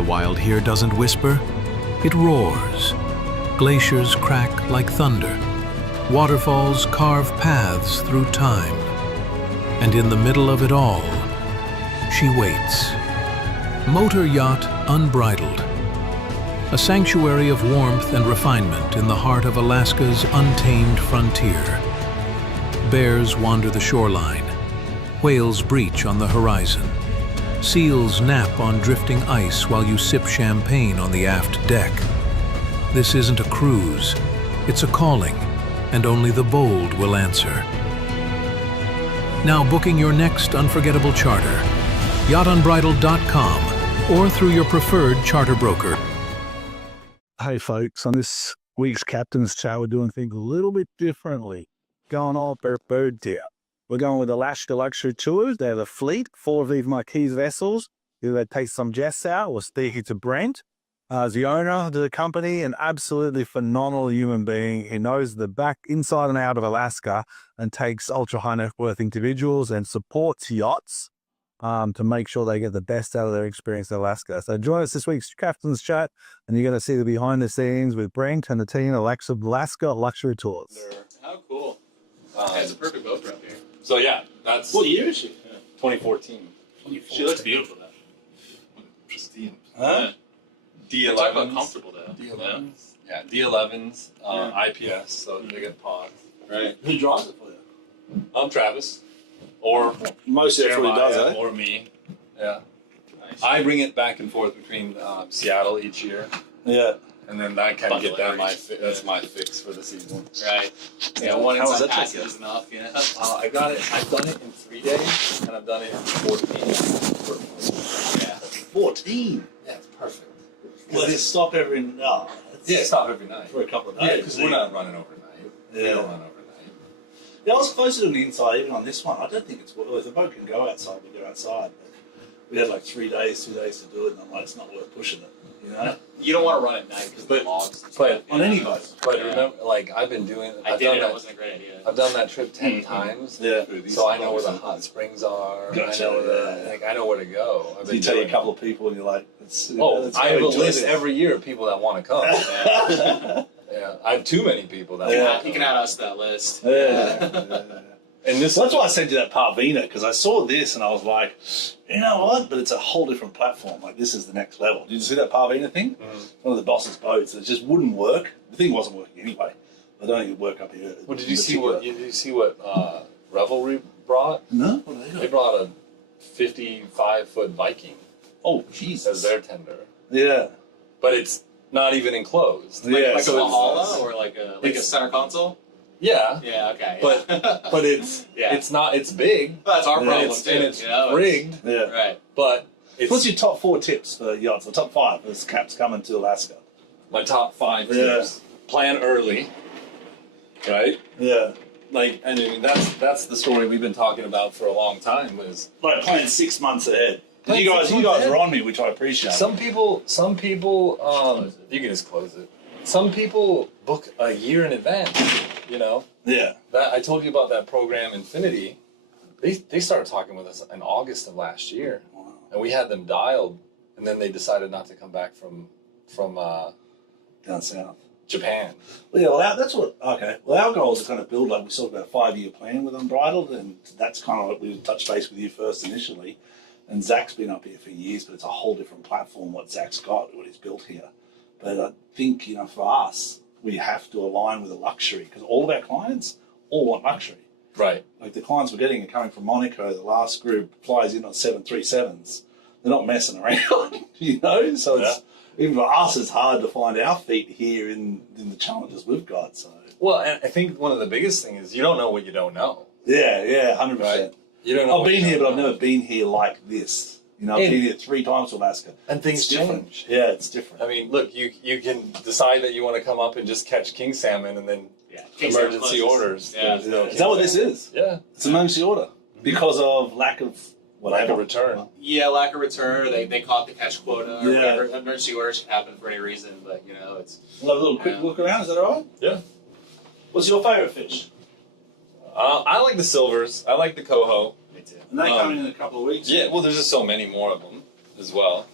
The wild here doesn't whisper, it roars. Glaciers crack like thunder. Waterfalls carve paths through time. And in the middle of it all, she waits. Motor yacht unbridled. A sanctuary of warmth and refinement in the heart of Alaska's untamed frontier. Bears wander the shoreline. Whales breach on the horizon. Seals nap on drifting ice while you sip champagne on the aft deck. This isn't a cruise, it's a calling, and only the bold will answer. Now booking your next unforgettable charter, yachtunbridled.com or through your preferred charter broker. Hey folks, on this week's Captain's Chat, we're doing things a little bit differently. Going all bird here. We're going with Alaska Luxury Tours. They have a fleet, 4 of these Marquis vessels. They take some guests out. We're speaking to Brent, the owner of the company, an absolutely phenomenal human being. He knows the back, inside and out of Alaska, and takes ultra high net worth individuals and supports yachts to make sure they get the best out of their experience in Alaska. So join us this week's Captain's Chat, and you're going to see the behind the scenes with Brent and the team at Alaska Luxury Tours. How cool. It's a perfect boat for up here. So yeah, that's... What year is she? 2014. She looks beautiful though. Pristine. Huh? D11s. Talk about comfortable though. D11s. Yeah, D11s, IPS, so they get pods. Right. Who draws it for you? Travis. Or Most everybody does, eh? or me. Yeah. Nice. I bring it back and forth between Seattle each year. Yeah. And then I kind of get that That's my fix for the season. Right. Yeah, one how inside was that pass take is enough, yeah. I've done it in 3 days, and I've done it in 14. Yeah. 14? Yeah, it's perfect. Well, they stop every night. Yeah, stop every night. For a couple of Yeah, days. because we're not running overnight. We don't run overnight. Yeah, I was closer to the inside even on this one. I don't think it's well, if the boat can go outside, we go outside. But we had like 3 days, 2 days to do it, and I'm like, it's not worth pushing it. You know? You don't want to run at night because the logs. But on any boat. But remember, like I've been doing. It wasn't a great idea. I've done that trip 10 times. Yeah. So I know where the hot springs are. Gotcha, I know where I know where to go. So you tell a couple of people, and you're like, I have a list every year of people that want to come. Yeah, I have too many people that. You can add us to that list. Yeah. And that's why I sent you that Parvina, because I saw this and I was like, you know what? But it's a whole different platform. Like, this is the next level. Did you see that Parvina thing? One of the boss's boats. It just wouldn't work. The thing wasn't working anyway. I don't think it'd work up here. Well, did you see what Revelry brought? No. They brought a 55-foot Viking. Oh, Jesus. As their tender. Yeah. But it's not even enclosed. Yeah. Like a Valhalla or like a center console? Yeah. Yeah, okay. But it's not, it's big. Well, that's our problem too. And it's rigged. Yeah. Right. But it's... What's your top 4 tips for yachts? The top 5 as Cap's coming to Alaska. My top 5 tips. Plan early. Right? Yeah. Like, I mean, that's the story we've been talking about for a long time was... Like plan 6 months ahead. You guys are on me, which I appreciate. Some people, you can just close it. Some people book a year in advance, you know? Yeah. That I told you about that program, Infinity. They started talking with us in August of last year. Wow. And we had them dialed, and then they decided not to come back from down south. Japan. Well, yeah, well, that's what, okay. Well, our goal is to kind of build, like we talked about, a 5-year plan with Unbridled, and that's kind of what we touched base with you first initially. And Zach's been up here for years, but it's a whole different platform, what Zach's got, what he's built here. But I think, you know, for us, we have to align with a luxury, because all of our clients all want luxury. Right. Like the clients we're getting are coming from Monaco, the last group flies in on 737s. They're not messing around, you know? So it's, even for us, it's hard to find our feet here in the challenges we've got. So. Well, and I think one of the biggest things is you don't know what you don't know. Yeah, 100%. Right? You don't know. I've been here, but I've never been here like this. You know, I've been here 3 times to Alaska. And things change. Yeah, it's different. I mean, look, you can decide that you want to come up and just catch king salmon and then emergency orders. Yeah. Is that what this is? Yeah. It's an emergency order because of lack of whatever. Lack of return. Yeah, lack of return, or they caught the catch quota, or Yeah. whatever. Emergency orders can happen for any reason, but, you know, it's... We'll have a little quick look around, is that all right? Yeah. What's your favourite fish? I like the silvers. I like the coho. Me too. And they come in a couple of weeks. Yeah, well, there's just so many more of them as well.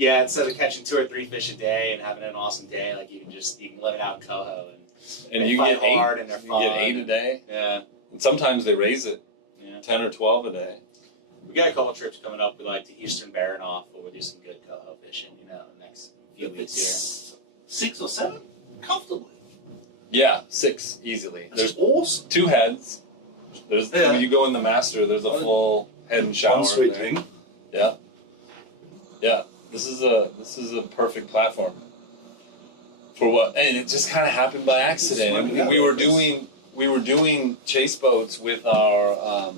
Yeah, instead of catching 2 or 3 fish a day and having an awesome day, like you can let it out in Coho And they you fight get hard 8. and they're You fun. get 8 a day. Yeah, And sometimes they raise it, yeah. 10 or 12 a day. We got a couple trips coming up. We like to Eastern Baranoff, where we do some good Coho fishing. You know, next few weeks here. 6 or 7 comfortably. Yeah, 6 easily. There's There's awesome. 2 heads. There's Yeah. when you go in the master, there's a full head and shower. One sweet there. thing. Yeah. Yeah. This is a perfect platform. For what? And it just kind of happened by accident. Smoking We were doing chase boats with our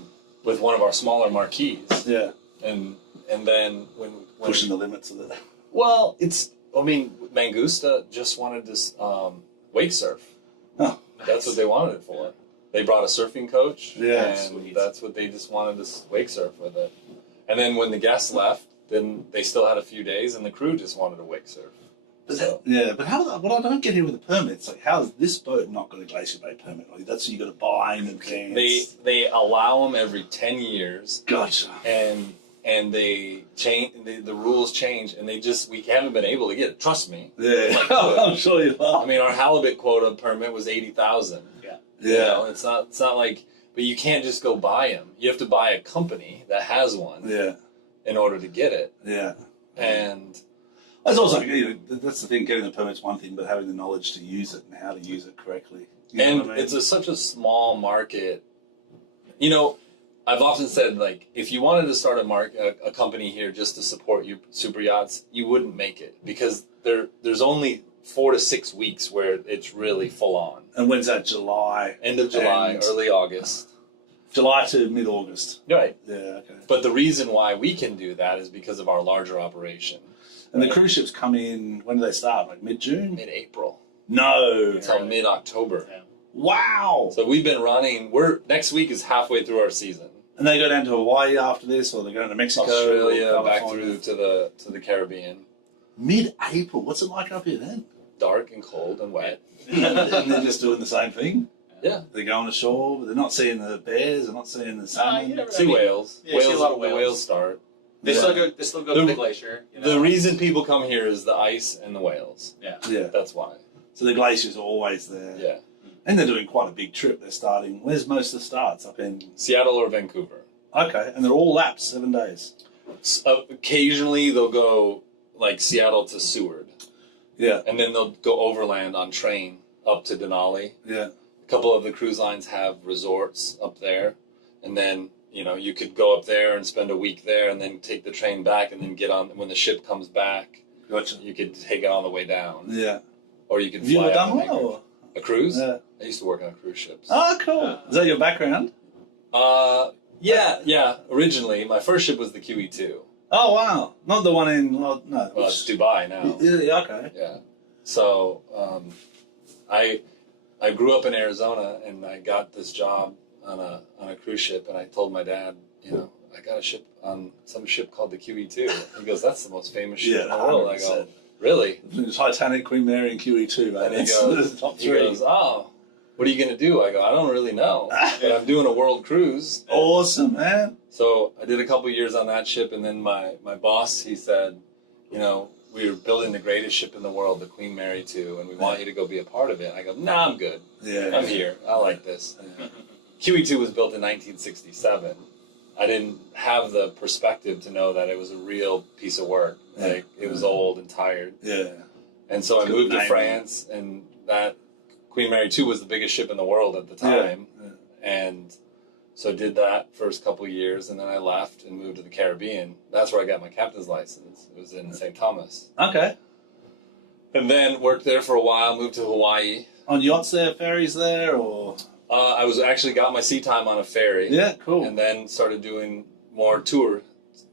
with one of our smaller marquees. Yeah. And then when Pushing the limits of it. well, Mangusta just wanted to wake surf. Oh. That's what they wanted it for. They brought a surfing coach, Yeah, and sweet. that's what they just wanted to wake surf with it. And then when the guests left, then they still had a few days, and the crew just wanted to wake surf. But how? What I don't get here with the permits, like, how is this boat not got a Glacier Bay permit? Like, that's what you got to buy in advance. They allow them every 10 years, Gotcha. and they change. The rules change, and we haven't been able to get it. Trust me. Yeah, Like, I'm sure you are. I mean, our halibut quota permit was 80,000. Yeah. You know, it's not like, but you can't just go buy them. You have to buy a company that has one Yeah. in order to get it. Yeah. And It's also, that's the thing, getting the permit's one thing, but having the knowledge to use it and how to use it correctly. You know what I mean? it's such a small market. You know, I've often said, like, if you wanted to start a company here just to support your super yachts, you wouldn't make it, because there's only 4 to 6 weeks where it's really full on. And when's that? July? End of July, And early August. July to mid-August. Right. Yeah, okay. But the reason why we can do that is because of our larger operation. And the cruise ships come in, when do they start? Like mid-June? Mid-April No. until mid-October. Yeah. Wow. So we've been running. Next week is halfway through our season. And they go down to Hawaii after this, or they go to Mexico, Australia, or back California? through to the Caribbean. Mid-April. What's it like up here then? Dark and cold and wet. And they're just doing the same thing. Yeah. They're going ashore, but they're not seeing the bears. They're not seeing the salmon. you never See whales. Yeah, you see a lot of The whales. whales start. They Yeah. still go to the glacier. You know? The reason people come here is the ice and the whales. Yeah. Yeah. That's why. So the glaciers are always there. Yeah. And they're doing quite a big trip. They're starting. Where's most of the starts? Up in. Seattle or Vancouver. Okay. And they're all laps, 7 days. Occasionally they'll go like Seattle to Seward, Yeah. and then they'll go overland on train up to Denali. Yeah. A couple of the cruise lines have resorts up there, and then you could go up there and spend a week there, and then take the train back, and then get on when the ship comes back. Gotcha. You could take it on the way down, Yeah. or you could Have you fly ever out done and one? make Or? a cruise. Yeah. I used to work on cruise ships. Oh, cool. Is that your background? Yeah. Originally, my first ship was the QE2. Oh, wow. Not the one in. Well, no. Well, it's Dubai now. Yeah, okay. Yeah. So I grew up in Arizona, and I got this job on a cruise ship, and I told my dad, I got a ship on some ship called the QE2. He goes, "That's the most famous ship Yeah, in the world." I go, 100%. "Really?" It's Titanic, Queen Mary, and QE2, man. And he That's goes, the top he 3. goes, "Oh, what are you gonna do?" I go, "I don't really know, but I'm doing a world cruise." Awesome, man. So I did a couple years on that ship, and then my boss, he said, we were building the greatest ship in the world, the Queen Mary 2, and we want you to go be a part of it. I go, "Nah, I'm good. Yeah. I'm here. I like this." Yeah. QE2 was built in 1967. I didn't have the perspective to know that it was a real piece of work. Yeah. Like, it was old and tired. Yeah. And so I Good moved to name. France, and that Queen Mary 2 was the biggest ship in the world at the time. Yeah. And so I did that first couple of years, and then I left and moved to the Caribbean. That's where I got my captain's license. It was in St. Thomas. Okay. And then worked there for a while, moved to Hawaii. On yachts there, ferries there, or? I was actually got my sea time on a ferry. Yeah, cool. And then started doing more tour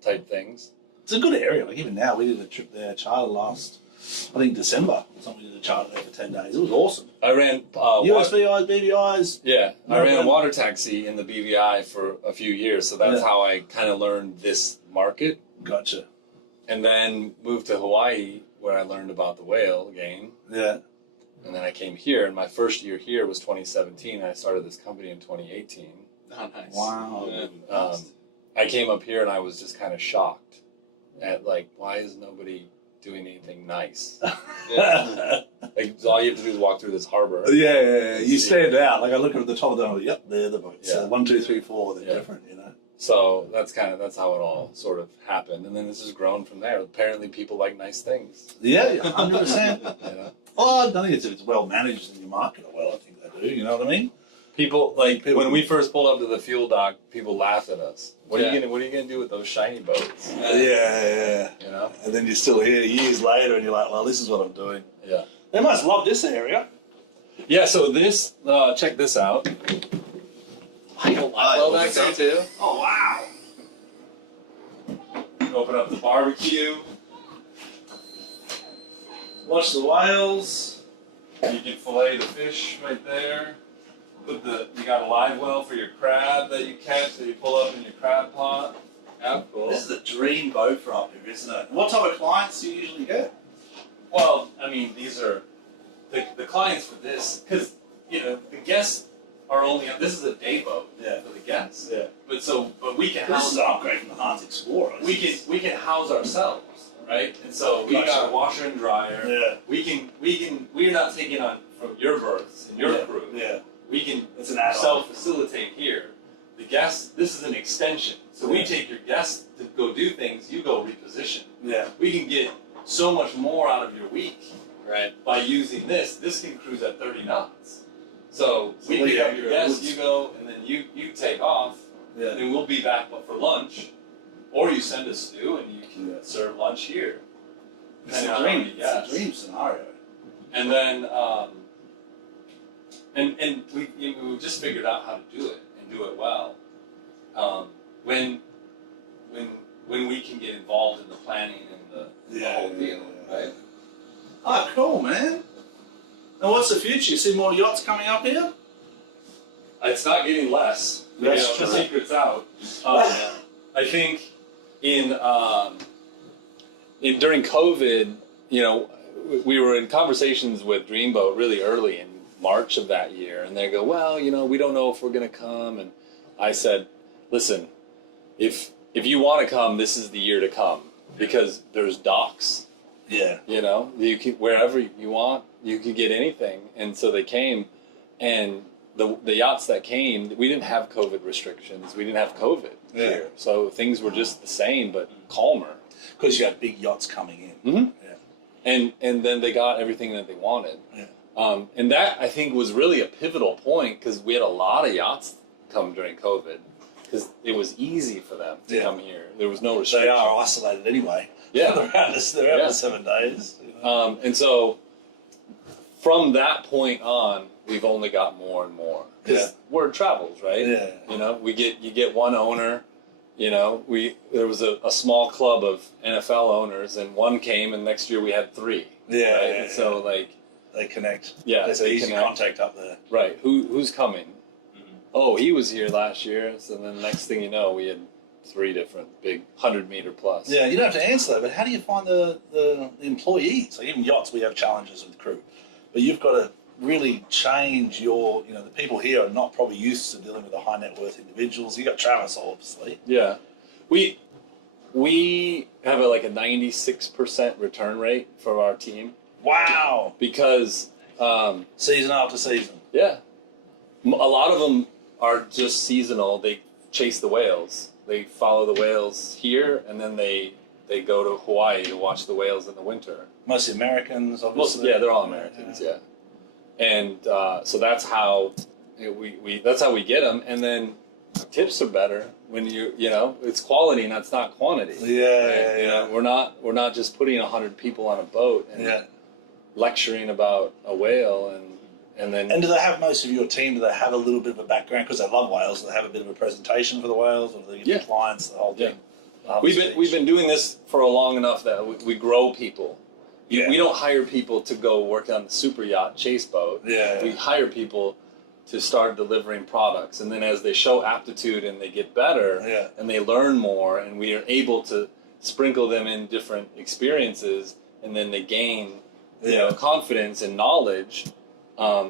type things. It's a good area. Like, even now, we did a trip there, charter last, I think, December. We did a charter there for 10 days. It was awesome. I ran USVIs, BVIs. Yeah, I No, ran a no. water taxi in the BVI for a few years, so that's Yeah. how I kind of learned this market. Gotcha. And then moved to Hawaii, where I learned about the whale game. Yeah. And then I came here, and my first year here was 2017. And I started this company in 2018. Oh, nice. Wow. I came up here, and I was just kind of shocked at, like, why is nobody doing anything nice. Like all you have to do is walk through this harbor. Yeah. You stand out. Like I look at the top of them, yep, they're the boats. Yeah. 1, 2, 3, 4, they're different, you know. So that's how it all sort of happened, and then this has grown from there. Apparently, people like nice things. Yeah, 100%. Yeah. Well, I don't think it's well managed and you market it well. I think they do. You know what I mean? People when we first pulled up to the fuel dock, people laughed at us. What are you gonna do with those shiny boats? Yeah. You know. And then you're still here years later, and you're like, well, this is what I'm doing. Yeah. They must love this area. Yeah. So this, check this out. I don't like back there too. Oh wow! Open up the barbecue. Watch the whales. You can fillet the fish right there. You got a live well for your crab that you catch that you pull up in your crab pot. Yeah, cool. This is a dream boat for up here, isn't it? What type of clients do you usually get? Well, I mean, these are the clients for this, because the guests are only. This is a day boat for the guests. Yeah. But we can This house. is an upgrade from the Hans Explorer. We can house ourselves, right? And so we got a washer and dryer. Yeah. We're not taking on from your berths and your crew. Yeah. We can It's an add-on. self-facilitate here. The guests, this is an extension. So we take your guests to go do things, you go reposition. Yeah. We can get so much more out of your week by using this. This can cruise at 30 knots. So we pick up your guests, you go, and then you take off, Yeah. and then we'll be back for lunch. Or you send us to, and you can serve lunch here. It's a dream. It's a dream scenario. And then, and we just figured out how to do it and do it well. When we can get involved in the planning and the whole deal, right? Oh, cool, man. And what's the future? You see more yachts coming up here? It's not getting less. That's The true. secret's out. I think during COVID, we were in conversations with Dreamboat really early in March of that year, and they go, well, we don't know if we're going to come. And I said, listen, if you want to come, this is the year to come, because there's docks. Yeah. You can, wherever you want, you can get anything. And so they came, and the yachts that came, we didn't have COVID restrictions. We didn't have COVID here. So things were just the same, but calmer. Because you had big yachts coming in. Mm-hmm. Yeah. And then they got everything that they wanted. Yeah. And that, I think, was really a pivotal point, because we had a lot of yachts come during COVID, because it was easy for them to come here. There was no restriction. They are isolated anyway. Yeah. They're out for 7 days. And so from that point on, we've only got more and more. Because word travels, right? Yeah. You get one owner. There was a small club of NFL owners, and one came, and next year we had 3. Yeah. Right? Yeah, and so they connect. Yeah, There's they easy connect. contact up there. Right. Who's coming? Mm-hmm. Oh, he was here last year. So then next thing you know, we had 3 different big 100-meter plus. Yeah, you don't have to answer that, but how do you find the employees? Like even yachts, we have challenges with crew, but you've got to really change your. The people here are not probably used to dealing with the high net worth individuals. You got Travis, obviously. Yeah, we have a 96% return rate for our team. Wow. Because Season after season. yeah, a lot of them are just seasonal. They chase the whales. They follow the whales here, and then they go to Hawaii to watch the whales in the winter. Mostly Americans, obviously. They're all Americans. Yeah, and so that's how that's how we get them. And then tips are better when it's quality and that's not quantity. Yeah. We're not just putting 100 people on a boat and lecturing about a whale and then. And do they have most of your team? Do they have a little bit of a background because they love whales? Do they have a bit of a presentation for the whales, or do they give the clients the whole thing? We've been doing this for long enough that we grow people. Yeah. We don't hire people to go work on the super yacht chase boat. Yeah. We hire people to start delivering products, and then as they show aptitude and they get better and they learn more, and we are able to sprinkle them in different experiences, and then they gain confidence and knowledge.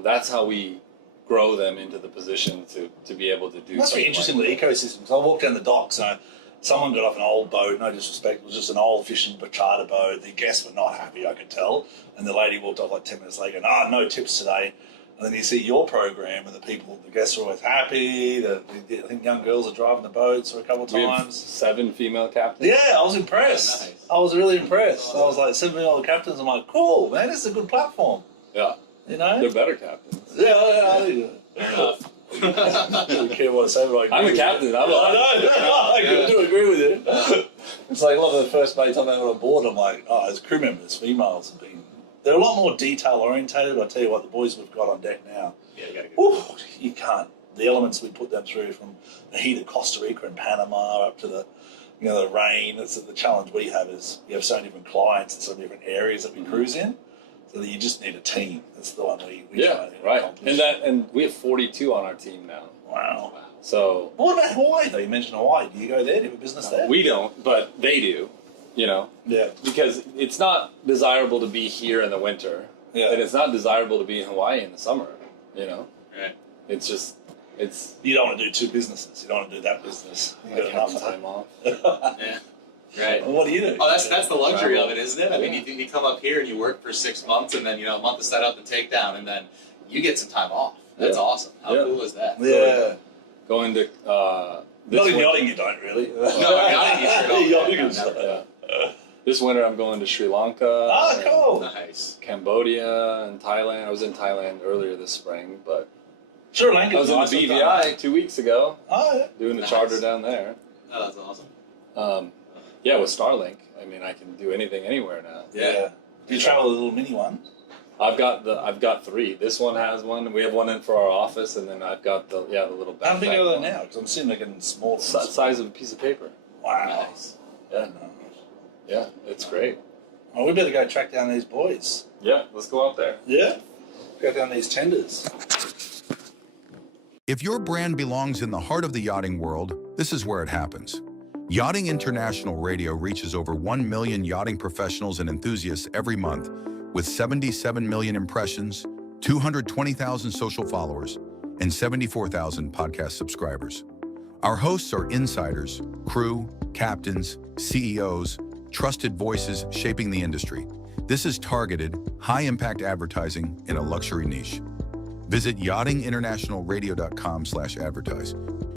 That's how we grow them into the position to be able to do. That's very interesting with ecosystems. I walk down the docks and Someone got off an old boat, no disrespect, it was just an old fishing charter boat. The guests were not happy, I could tell. And the lady walked off like 10 minutes later going, no tips today. And then you see your program and the guests are always happy. I think young girls are driving the boats for a couple of We have times. 7 female captains. Yeah, I was impressed. Nice. I was really impressed. I was like, 7 captains. I'm like, cool, man, this is a good platform. Yeah. You know? They're better captains. Yeah. Fair enough. I don't care what I say, but I'm a captain. I do agree with you. It's like a lot of the first mates I've had on board, I'm like, as crew members, females have been. They're a lot more detail orientated. But I tell you what, the boys we've got on deck now, Yeah, you gotta whew, you can't. The elements we put them through, from the heat of Costa Rica and Panama up to the rain. That's the challenge we have, is we have so many different clients and so many different areas that we cruise in. So that you just need a team. That's the one we try to right. accomplish. And we have 42 on our team now. Wow. So What about Hawaii though? You mentioned Hawaii. Do you go there? Do you have a business there? we don't, but they do. Yeah. Because it's not desirable to be here in the winter, Yeah. and it's not desirable to be in Hawaii in the summer. Right. It's just You don't want to do 2 businesses. You don't want to do that business. You like got having enough time off. Yeah. Right. Well, what do you do? Oh, that's the luxury Travel. of it, isn't it? I mean, you come up here and you work for 6 months, and then a month of setup and takedown, and then you get some time off. That's Yeah. awesome. How Yeah. cool is that? Yeah. Going to this Not in winter- yachting, you don't really. No, yachting you sure don't. Yachting No, is- never. Yeah. This winter I'm going to Sri Lanka. Ah, and cool. Nice. Cambodia and Thailand. I was in Thailand earlier this spring, but Sri I Lanka. was in the BVI 2 weeks ago Oh, yeah. doing the Nice. charter down there. Oh, that's awesome. Yeah, with Starlink, I mean, I can do anything anywhere now. Yeah. Do you travel a little mini one? I've got 3. This one has one. We have one in for our office, and then I've got the little backpack. How big are they one. now? Because I'm seeing they're getting smaller. Size of a piece of paper. Wow. Nice. Yeah, yeah, it's great. Well, we better go track down these boys. Yeah, let's go out there. Yeah. Go down these tenders. If your brand belongs in the heart of the yachting world, this is where it happens. Yachting International Radio reaches over 1 million yachting professionals and enthusiasts every month, with 77 million impressions, 220,000 social followers, and 74,000 podcast subscribers. Our hosts are insiders, crew, captains, CEOs, trusted voices shaping the industry. This is targeted, high-impact advertising in a luxury niche. Visit yachtinginternationalradio.com/advertise.